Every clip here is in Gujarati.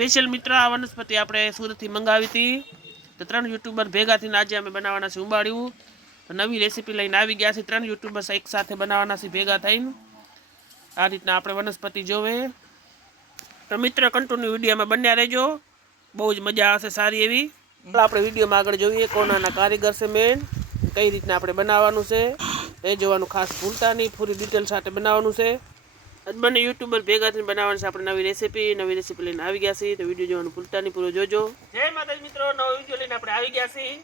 સ્પેશિયલ મિત્ર આ વનસ્પતિ આપણે સુરતથી મંગાવી હતી. તો ત્રણ યુટ્યુબર ભેગા થઈને આજે અમે બનાવવાના છે ઉંબાડ્યું. તો નવી રેસીપી લઈને આવી ગયા છે ત્રણ યુટ્યુબર્સ એક સાથે બનાવવાના છે ભેગા થઈને. આ રીતના આપણે વનસ્પતિ જોવે. તો મિત્ર કન્ટિન્યુ વિડીયોમાં બન્યા રહેજો. બહુ જ મજા આવશે સારી એવી. આપણે વિડીયોમાં આગળ જોઈએ કોનાના કારીગર છે મેન કઈ રીતના આપણે બનાવવાનું છે. એ જોવાનું ખાસ ભૂલતા નહીં. પૂરી ડિટેલ સાથે બનાવવાનું છે. આજ બંને યુટ્યુબર ભેગા થઈને બનાવવાની છે. આપણે નવી રેસીપી નવી રેસીપી લઈને આવી ગયા છીએ. તો વીડિયો જોવાનું ભૂલતા નહીં પૂરો જોજો. જય માતાજી મિત્રો નવો વીડિયો લઈને આપણે આવી ગયા છીએ.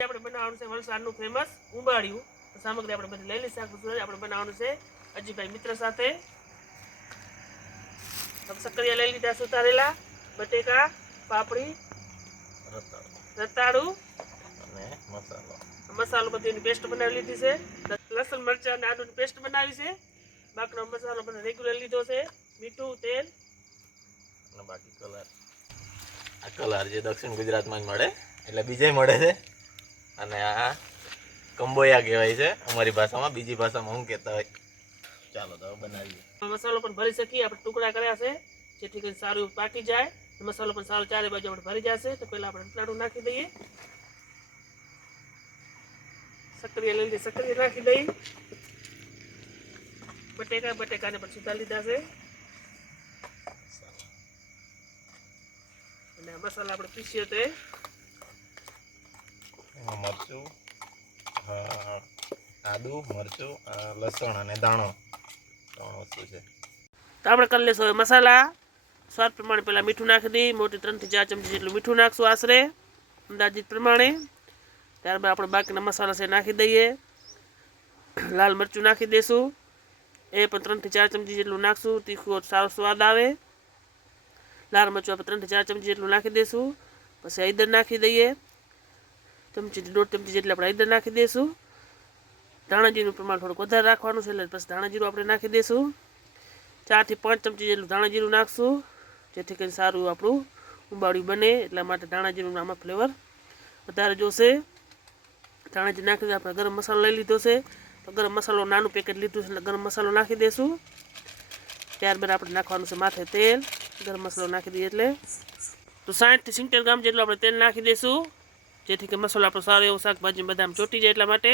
આપણે બનાવવાનું છે વલસાડનું ફેમસ ઉંબાડિયું. સામગ્રી આપણે બધી લઈ લઈ શાકભાજી આપણે બનાવવાનું છે અજીભાઈ મિત્ર સાથે. સક્કરિયા લઈ લીધા સુધારેલા બટેકા પાપડી રતાળું. મસાલો. મસાલો બધી પેસ્ટ બનાવી લીધી છે. લસણ મરચાં અને આદુની પેસ્ટ બનાવી છે. બાકીનો મસાલો બધો રેગ્યુલર લીધો છે. મીઠું તેલ. અને બાકી કલર. આ કલર જે દક્ષિણ ગુજરાતમાં જ મળે એટલે બીજે મળે છે. અને આ કંબોયા કહેવાય છે અમારી ભાષામાં. બીજી ભાષામાં હું કહેતા હોય. ચાલો તો બનાવીએ. મસાલો પણ ભરી શકીએ આપણે ટુકડા કર્યા છે જેથી કરીને સારું પાકી જાય. મસાલો પણ સારો ચારે બાજુ આપણે ભરી જશે તો પહેલાં આપણે રતાળું નાખી દઈએ. સક્રિય લઈ સક્રિય નાખી દઈએ. બટેકા બટેકાને પણ સુધા લીધા છે. અને મસાલા આપણે પીસ્યો તે મરચું આદુ મરચું લસણ અને દાણો. ત્રણ વસ્તુ છે. તો આપણે કરી લઈશું હવે મસાલા. સ્વાદ પ્રમાણે પહેલાં મીઠું નાખી દઈએ. મોટી ત્રણથી ચાર ચમચી જેટલું મીઠું નાખશું આશરે અંદાજિત પ્રમાણે. ત્યારબાદ આપણે બાકીના મસાલા છે નાખી દઈએ. લાલ મરચું નાખી દઈશું એ પણ ત્રણથી ચાર ચમચી જેટલું નાખશું, તીખું સારો સ્વાદ આવે. લાલ મરચું આપણે ત્રણથી ચાર ચમચી જેટલું નાખી દઈશું પછી હૈદર નાખી દઈએ. ચમચી દોઢ ચમચી જેટલી આપણે હૈદર નાખી દઈશું ધાણાજીરું પ્રમાણ થોડુંક વધારે રાખવાનું છે એટલે પછી ધાણાજીરું આપણે નાખી દઈશું ચારથી પાંચ ચમચી જેટલું ધાણાજીરું નાખશું, જેથી કરીને સારું આપણું ઉંબાળ્યું બને. એટલા માટે ધાણાજીરું આમાં ફ્લેવર વધારે જોશે. ધાણાજી નાખી આપણે ગરમ મસાલો લઈ લીધો છે. તો ગરમ મસાલો નાનું પેકેટ લીધું છે એટલે ગરમ મસાલો નાખી દઈશું ત્યારબાદ આપણે નાખવાનું છે માથે તેલ. ગરમ મસાલો નાખી દઈએ એટલે. તો સાઠથી સિત્તેર ગ્રામ જેટલું આપણે તેલ નાખી દઈશું જેથી કે મસાલો આપણો સારો એવો શાકભાજી બધા ચોટી જાય એટલા માટે.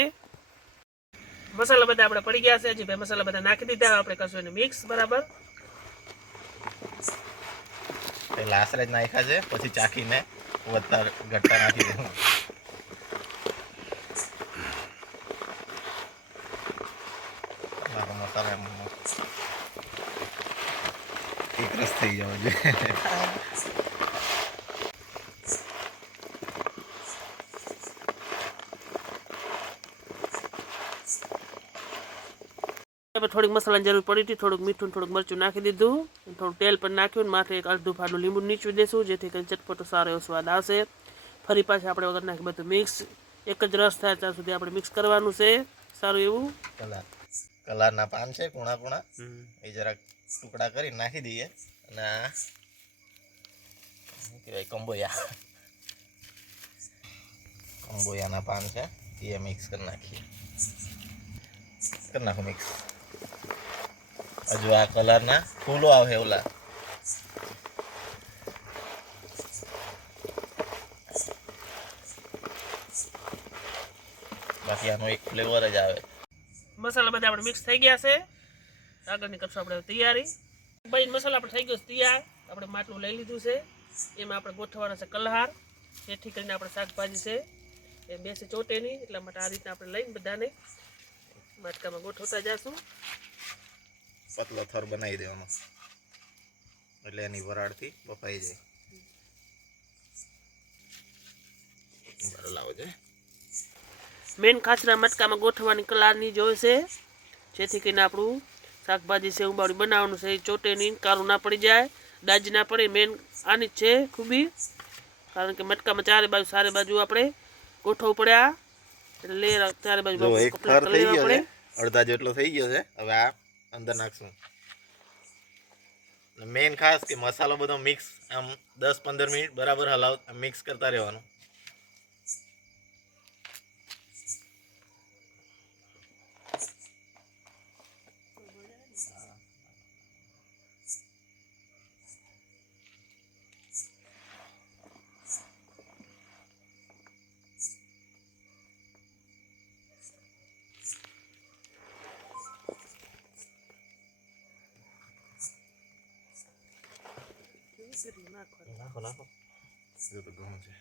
મસાલા બધા આપણે પડી ગયા છે. હજી ભાઈ મસાલા બધા નાખી દીધા. આપણે કરશું એને મિક્સ બરાબર? પેલા આશરે જ નાખ્યા છે. પછી ચાખીને વધતા ઘટતા નાખી દેવું મસાલો એમ એક રસ થઈ જવો જોઈએ થોડીક મસાલાની જરૂર પડી હતી થોડુંક મીઠું થોડુંક મરચું નાખી દીધું થોડું તેલ પણ નાખ્યું માથે એક અડધું ફાડું લીંબુ નીચું દેશું જેથી કરીને ચટપટો સારો એવો સ્વાદ આવશે. ફરી પાછા આપણે વગર નાખી બધું મિક્સ એક જ રસ થાય ત્યાં સુધી આપણે મિક્સ કરવાનું છે. સારું એવું? કલરના પાન છે કુણા કુણા. એ જરાક ટુકડા કરી નાખી દઈએ. અને આ શું કહેવાય કંબોયા. કંબોયાના પાન છે એ મિક્સ કરી નાખીએ. કરી નાખો મિક્સ હજુ આ કલરના ફૂલો આવે ઓલા. બાકી આનો એક ફ્લેવર જ આવે. મસાલા બધા આપણે મિક્સ થઈ ગયા છે. આગળની કરશું આપણે તૈયારી. ભાઈ મસાલા આપણે થઈ ગયો છે તૈયાર. આપણે માટલું લઈ લીધું છે. એમાં આપણે ગોઠવવાના છે કલહાર. જેથી કરીને આપણે શાકભાજી છે એ બેસે ચોટે નહીં. એટલા માટે આ રીતના આપણે લઈને બધાને માટકામાં ગોઠવતા જશું. પતલો થર બનાવી દેવાનો. એટલે એની વરાળથી બફાઈ જાય. લાવો છે. મેન ખાસના મટકામાં ગોઠવવાની કલાની જોઈશે જેથી કરીને આપણું શાકભાજી છે ઉંબાડી બનાવવાનું છે એ ચોટે નહીં કારું ના પડી જાય દાજ ના પડે મેન આની છે ખૂબી. કારણ કે મટકામાં ચારે બાજુ સારે બાજુ આપણે ગોઠવવું પડે આ. એટલે ચારે બાજુ થઈ ગયો છે. અડધા જેટલો થઈ ગયો છે. હવે આ અંદર નાખશું. મેન ખાસ કે મસાલો બધો મિક્સ આમ દસ પંદર મિનિટ બરાબર હલાવ મિક્સ કરતા રહેવાનું. કેટલું નાખવાનું નાખો નાખો જો તો ઘણું છે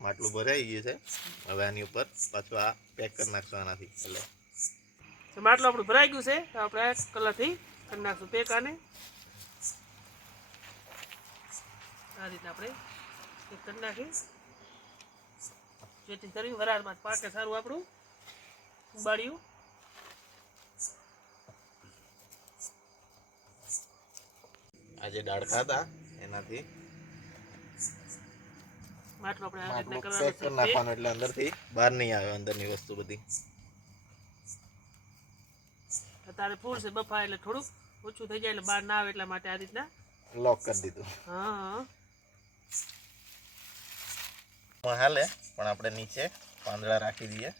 માટલું ભરાઈ ગયું છે હવે આની ઉપર પાછું આ પેક કરી નાખશું આનાથી એટલે તો માટલું આપણું ભરાઈ ગયું છે તો આપણે કલરથી કરી નાખશું પેક આને આ રીતે આપણે પેક કરી નાખી જેથી કરી વરાળમાં પાકે સારું આપણું ઉબાડ્યું આ જે દાળખા હતા એનાથી. માટલો આપણે કરી કરવાનું એટલે અંદરથી બહાર નહીં આવે અંદરની વસ્તુ બધી. તારે છે બફા એટલે થોડુંક ઓછું થઈ જાય એટલે બહાર ના આવે એટલા માટે આ રીતના. લોક કરી દીધું. હા. હાલે પણ આપણે નીચે પાંદડા રાખી દઈએ.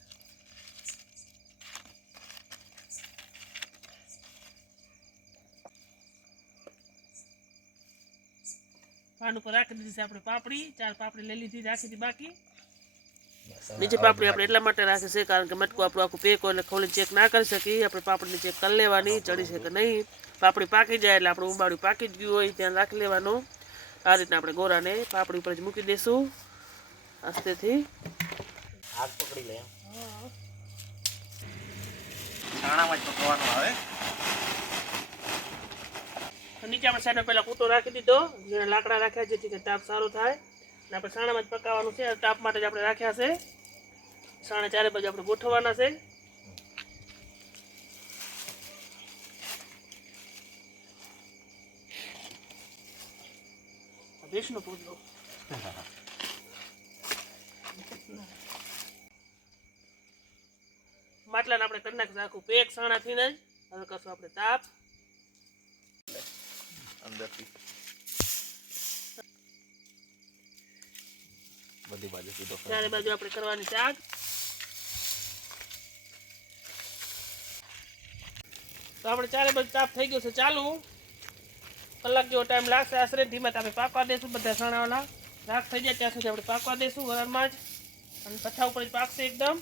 પાન ઉપર રાખી દીધી છે આપણે પાપડી ચાર પાપડી લઈ લીધી રાખી હતી બાકી. બીજી નીચે પાપડી આપણે એટલા માટે રાખે છે કારણ કે મટકું આપણું આખું પેક હોય એટલે ખોલી ચેક ના કરી શકીએ. આપણે પાપડીને ચેક કરી લેવાની ચડી છે કે નહીં. પાપડી પાકી જાય એટલે આપણું ઉંબાડું પાકી જ ગયું હોય ત્યાં રાખી લેવાનું. આ રીતના આપણે ગોરાને પાપડી ઉપર જ મૂકી દઈશું આસ્તેથી. આગ પકડી લે છાણામાં જ પકવાનું આવે. નીચે આપણે સાઈડમાં પહેલાં કૂટો રાખી દીધો. જેને લાકડા રાખ્યા જેથી કે તાપ સારો થાય. અને આપણે સાણામાં જ પકાવવાનું છે. તાપ માટે જ આપણે રાખ્યા છે. સાણા ચારે બાજુ આપણે ગોઠવવાના છે. વિષ્ણુ ભેંસનો માટલાને આપણે કરી નાખીશું આખું પેક સાણાથી જ. હવે કરશું આપણે તાપ. અંદરથી. બધી બાજુ સીધો. ચારે બાજુ આપણે કરવાની આગ તો આપણે ચારે બાજુ તાપ થઈ ગયો છે ચાલુ. કલાક જેવો ટાઈમ લાગશે. આશરે ધીમે તાપે પાકવા દેશું બધા સણાવાના રાખ થઈ જાય ત્યાં સુધી આપણે પાકવા દેશું વરાળમાં જ. અને પથ્થા ઉપર જ પાકશે એકદમ.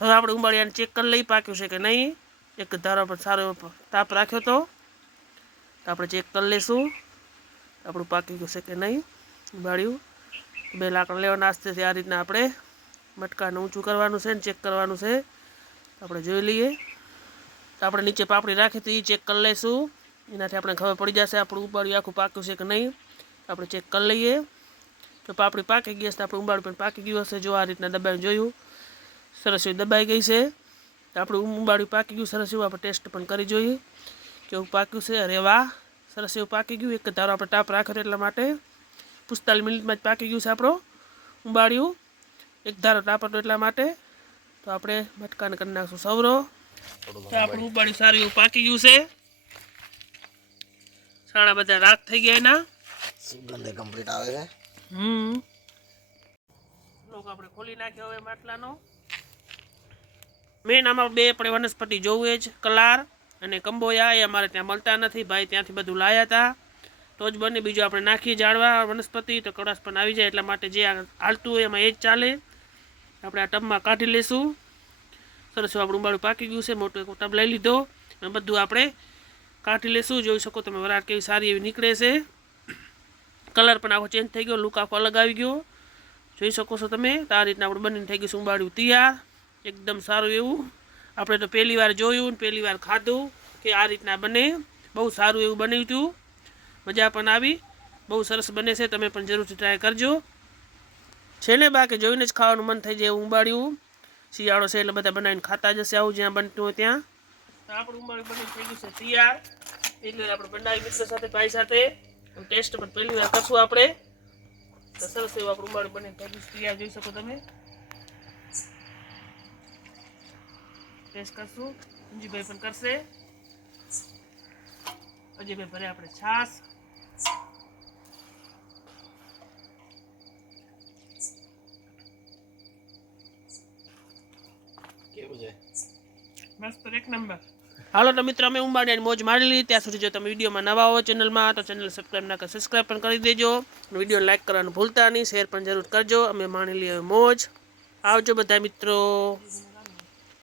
હવે આપણે ઉંબાળિયાને ચેક કરી લઈ પાક્યું છે કે નહીં. એક ધારા પર સારો એવો તાપ રાખ્યો તો તો આપણે ચેક કરી લઈશું. આપણું પાકી ગયું છે કે નહીં? ઉબાડ્યું બે લાકડા લેવાના આસ્તેથી આ રીતના આપણે મટકાને ઊંચું કરવાનું છે ને ચેક કરવાનું છે. આપણે જોઈ લઈએ. તો આપણે નીચે પાપડી રાખી તો એ ચેક કરી લઈશું. એનાથી આપણે ખબર પડી જશે આપણું ઉબાડ્યું આખું પાક્યું છે કે નહીં. આપણે ચેક કરી લઈએ. તો પાપડી પાકી ગઈ હશે તો આપણું ઉંબાળું પણ પાકી ગયું હશે, જો આ રીતના દબાઈ જોયું. સરસ એવી દબાઈ ગઈ છે. તો આપણું ઉંબાડિયું પાકી ગયું સરસ એવું આપણે ટેસ્ટ પણ કરી જોઈએ. કેવું પાક્યું છે અરે વાહ સરસ એવું પાકી ગયું. એક ધારો આપણે તાપ રાખ્યો એટલા માટે પિસ્તાલીસ મિનિટમાં જ પાકી ગયું છે આપણો ઉંબાડિયું. એક ધારો તાપ હતો એટલા માટે. તો આપણે મટકાને કરી નાખશું સવરો. તો આપણું ઉંબાડિયું સારું એવું પાકી ગયું છે. સાણા બધા રાખ થઈ ગયા એના. સુગંધ કમ્પ્લીટ આવે છે. હમ. લોકો આપણે ખોલી નાખ્યો હવે માટલાનો. મેન આમાં બે આપણે વનસ્પતિ જોવું જ, કલાર અને કંબોયા, એ અમારે ત્યાં મળતા નથી. ભાઈ ત્યાંથી બધું લાયા હતા તો જ બને બીજું આપણે નાખીએ જાળવા વનસ્પતિ, તો કડાશ પણ આવી જાય એટલા માટે જે હાલતું હોય એમાં એ જ ચાલે. આપણે આ ટબમાં કાઢી લઈશું સરસ આપણું ઉંબાળું પાકી ગયું છે, મોટો એક ટબ લઈ લીધો. અને બધું આપણે કાઢી લઈશું જોઈ શકો તમે વરાળ કેવી સારી એવી નીકળે છે. કલર પણ આખો ચેન્જ થઈ ગયો લુક આખો અલગ આવી ગયો. જોઈ શકો છો તમે, તો આ રીતના આપણે બનીને થઈ ગયું છે ઉંબાડિયું તૈયાર. એકદમ સારું એવું. આપણે તો પહેલી વાર જોયું ને પહેલી વાર ખાધું કે આ રીતના બને. બહુ સારું એવું બન્યું હતું મજા પણ આવી. બહુ સરસ બને છે. તમે પણ જરૂરથી ટ્રાય કરજો. છેલ્લે બાકી જોઈને જ ખાવાનું મન થઈ જાય એવું ઉંબાડિયું. શિયાળો છે એટલે બધા બનાવીને ખાતા જશે આવું જ્યાં બનતું હોય ત્યાં. આપણું ઉંબાડિયું બની થઈ ગયું છે તૈયાર. એટલે આપણે બનાવી મિત્ર સાથે, ભાઈ સાથે. ટેસ્ટ પણ પહેલી વાર કરશું આપણે. સરસ એવું આપણું ઉંબાડું બની થઈ ગયું તૈયાર જોઈ શકો તમે. ટેસ્ટ કરશું. અંજીભાઈ પણ કરશે. અજયભાઈ ભરે આપણે છાશ. કેવું છે? મસ્ત એક નંબર. હાલો તો મિત્રો અમે ઉંબાડિયાની મોજ મારી લીધી. ત્યાં સુધી જો તમે વિડીયોમાં નવા હો ચેનલમાં તો ચેનલ સબસ્ક્રાઈબ ના કરી સબસ્ક્રાઈબ પણ કરી દેજો. વીડિયો લાઈક કરવાનું ભૂલતા નહીં. શેર પણ જરૂર કરજો. અમે માણી લઈએ મોજ. આવજો બધા મિત્રો.